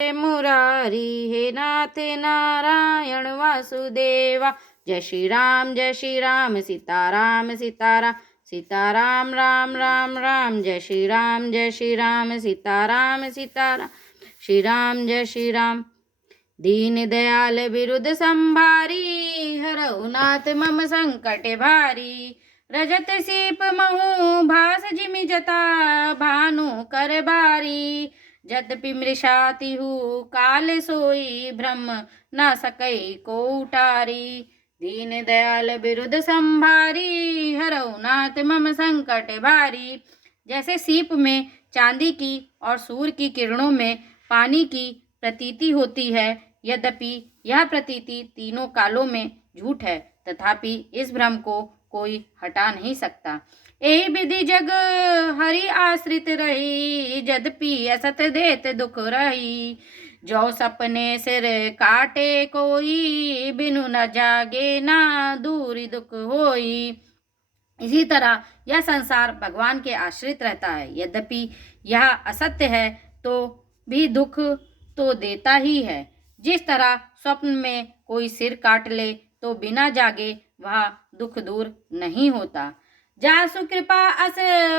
मुरारी। हे नाथ नारायण वासुदेवा। जय श्री राम सीताराम सीताराम सीताराम राम राम राम। जय श्री राम सीताराम सीताराम श्री जय श्री राम। दीन दयाल विरुद्ध संभारी। हरऊ नाथ मम संकट भारी। रजत सीप महु भास जिमि जता। भानु कर बारी। जदपि मृषाति हूँ काल सोई। ब्रह्म न सकई को उटारी। दीन दयाल विरुद्ध संभारी। हरऊ नाथ मम संकट भारी। जैसे सीप में चांदी की और सूर्य की किरणों में पानी की प्रतीति होती है, यद्यपि यह प्रतीति तीनों कालों में झूठ है, तथापि इस भ्रम को कोई हटा नहीं सकता। यही विधि जग हरि आश्रित रही। यद्यपि असत देत दुख रही। जो सपने सिर काटे कोई। बिनु न जागे ना दूरी दुख होई। इसी तरह यह संसार भगवान के आश्रित रहता है। यद्यपि यह असत्य है तो भी दुख तो देता ही है। जिस तरह स्वप्न में कोई सिर काट ले तो बिना जागे वह दुख दूर नहीं होता। जासु कृपा अस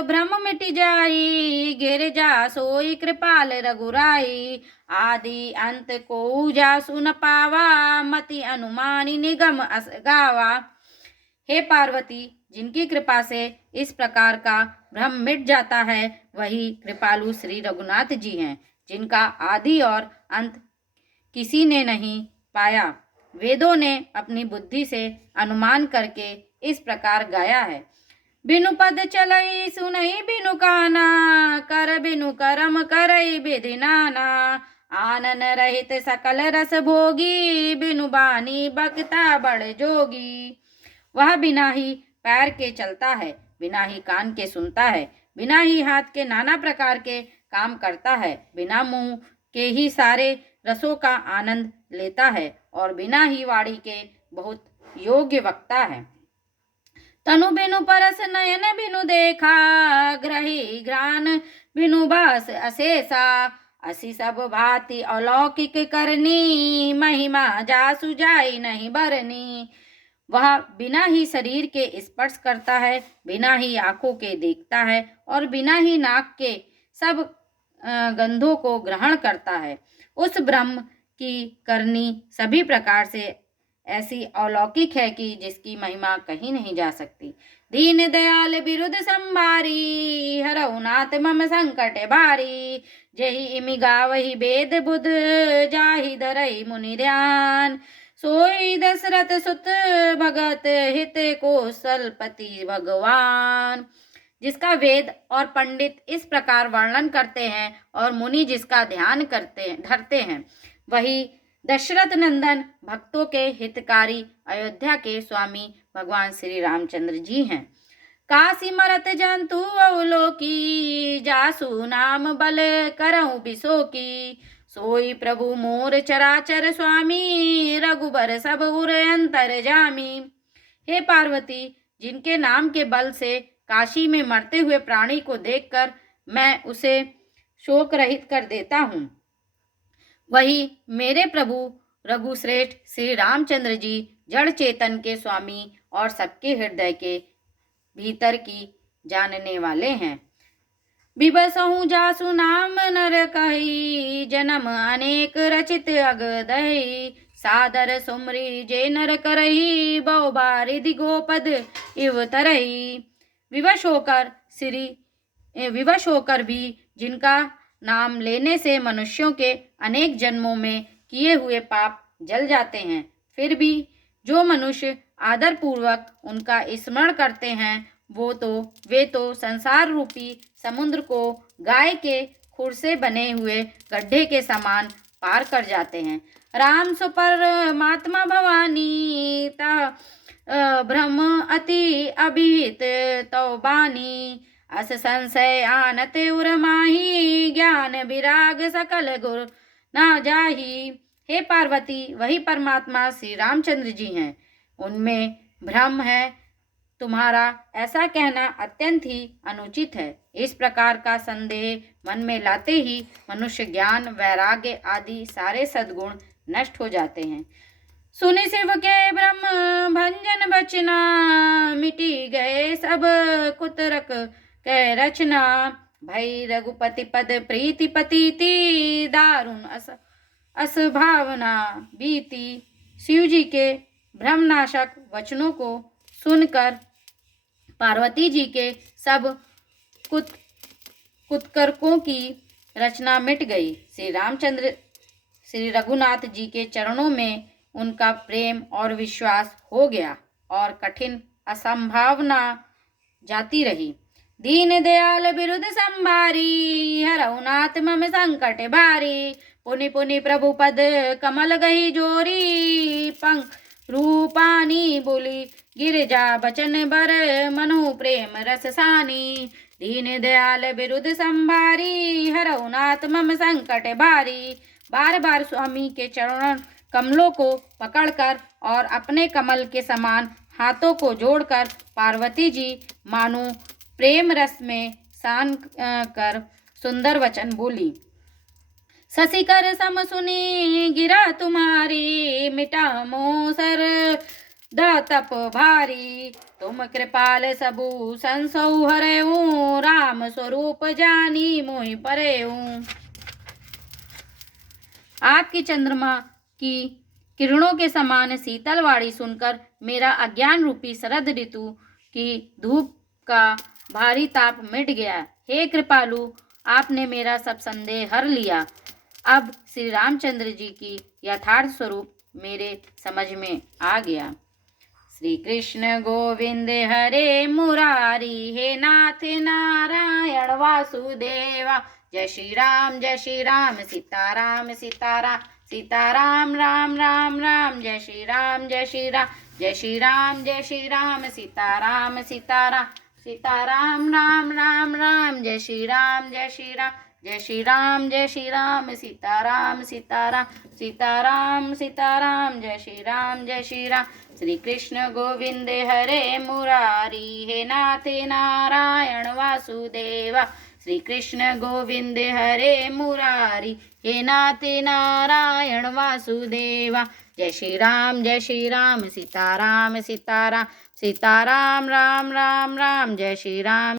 भ्रम मिट जाई। गिर जा सोई कृपाल रघुराई। आदि अंत को जासु न पावा। मति अनुमानी निगम अस गावा। हे पार्वती, जिनकी कृपा से इस प्रकार का भ्रम मिट जाता है वही कृपालु श्री रघुनाथ जी हैं, जिनका आदि और अंत किसी ने नहीं पाया। वेदों ने अपनी बुद्धि से अनुमान करके इस प्रकार गाया है। बिनु पद चलई सुनई बिनु काना। कर बिनु करम करई विधि नाना। आनन रहित सकल रस भोगी। बिनु बानी बक्ता बड़ जोगी। वह बिना ही पैर के चलता है, बिना ही कान के सुनता है, बिना ही हाथ के नाना प्रकार के काम करता है, बिना मुंह के ही सारे रसों का आनंद लेता है और बिना ही वाणी के बहुत योग्य वक्ता है। तनु बिनु परस नयन बिनु देखा। ग्रही घ्राण बिनु बास अशेषा। असी सब भांति अलौकिक करनी। महिमा जासु जाई नहीं बरनी। वह बिना ही शरीर के स्पर्श करता है, बिना ही आंखों के देखता है और बिना ही नाक के सब गंधों को ग्रहण करता है। उस ब्रह्म की करनी सभी प्रकार से ऐसी अलौकिक है कि जिसकी महिमा कहीं नहीं जा सकती। दीन दयाल विरुद्ध संभारी। हरऊ नाथ मम संकट भारी। जही इमि गावही वेद बुध। जाहि धरई मुनि ध्यान। सोई दशरथ सुत भगत। हित कौशलपति भगवान। जिसका वेद और पंडित इस प्रकार वर्णन करते हैं और मुनि जिसका ध्यान धरते हैं, वही दशरथ नंदन भक्तों के हितकारी अयोध्या के स्वामी भगवान श्री रामचंद्र जी हैं। काशी मरत जंतु अवलोकी। जासु नाम बल करऊं बिसोकी। सोई प्रभु मोर चराचर स्वामी। रघुबर सब उर अंतर जामी। हे पार्वती, जिनके नाम के बल से काशी में मरते हुए प्राणी को देखकर मैं उसे शोक रहित कर देता हूँ, वही मेरे प्रभु रघुश्रेष्ठ श्री रामचंद्र जी जड़ चेतन के स्वामी और सबके हृदय के भीतर की जानने वाले हैं। बिबसहु जासु नाम नर कही। जन्म अनेक रचित अगदही। सादर सुमरी जे नर करही। बहु बारिधि गोपद इव तरही। विवश होकर भी जिनका नाम लेने से मनुष्यों के अनेक जन्मों में किए हुए पाप जल जाते हैं, फिर भी जो मनुष्य आदर पूर्वक उनका स्मरण करते हैं वे तो संसार रूपी समुद्र को गाय के खुर से बने हुए गड्ढे के समान पार कर जाते हैं। राम सुपरमात्मा भवानी। ता ब्रह्म अति अभिहित तो बानी। अस संशय आनत उर्माही। ज्ञान विराग सकल गुर ना जाही। हे पार्वती, वही परमात्मा श्री रामचंद्र जी हैं। उनमें भ्रम है तुम्हारा ऐसा कहना अत्यंत ही अनुचित है। इस प्रकार का संदेह मन में लाते ही मनुष्य ज्ञान, वैराग्य आदि सारे सद्गुण नष्ट हो जाते हैं। सुनि शिव के ब्रह्म भंजन बचना, मिटी गए सब कुतरक कै रचना। भई रघुपति पद प्रीति पतिति, दारुण अस भावना बीती। शिव जी के भ्रमनाशक वचनों को सुनकर पार्वती जी के सब कुतर्कों की रचना मिट गई। श्री रघुनाथ जी के चरणों में उनका प्रेम और विश्वास हो गया और कठिन असंभावना जाती रही। दीन दयाल बिरुद संभारी, हरऊ नाथ मम संकट भारी। पुनि पुनि प्रभु पद कमल गही जोरी, पंख रूपानी बोली गिरिजा बचन बर, मनु प्रेम रस सानी। दीन दयाल बिरुद संभारी, हरऊ नाथ मम संकट भारी। बार बार स्वामी के चरण कमलों को पकड़कर और अपने कमल के समान हाथों को जोड़कर पार्वती जी मानो प्रेम रस में सान कर सुंदर वचन बोली। शशिकर सम सुनी गिरा तुम्हारी, मिटा मोसर दातप भारी। तुम कृपाल सबु संसौ हरेऊ, राम स्वरूप जानी मोहि परेऊ। आपकी चंद्रमा की किरणों के समान शीतल वाणी सुनकर मेरा अज्ञान रूपी शरद ऋतु की धूप का भारी ताप मिट गया। हे कृपालु, आपने मेरा सब संदेह हर लिया। अब श्री रामचंद्र जी की यथार्थ स्वरूप मेरे समझ में आ गया। श्री कृष्ण गोविंद हरे मुरारी, हे नाथ नारायण वासुदेवा। जय श्री राम सीताराम सीताराम सीताराम राम राम राम। जय श्री राम जय श्री राम सीताराम सीताराम सीताराम राम राम राम। जय श्री राम सीताराम सीताराम सीताराम सीताराम। जय श्री राम। श्री कृष्ण गोविंद हरे मुरारी, हे नाथ नारायण वासुदेवा। श्री कृष्ण गोविंद हरे मुरारी, हे नाथ नारायण वासुदेवा। जय श्री राम सीताराम सीताराम सीताराम राम राम राम। जय श्री राम।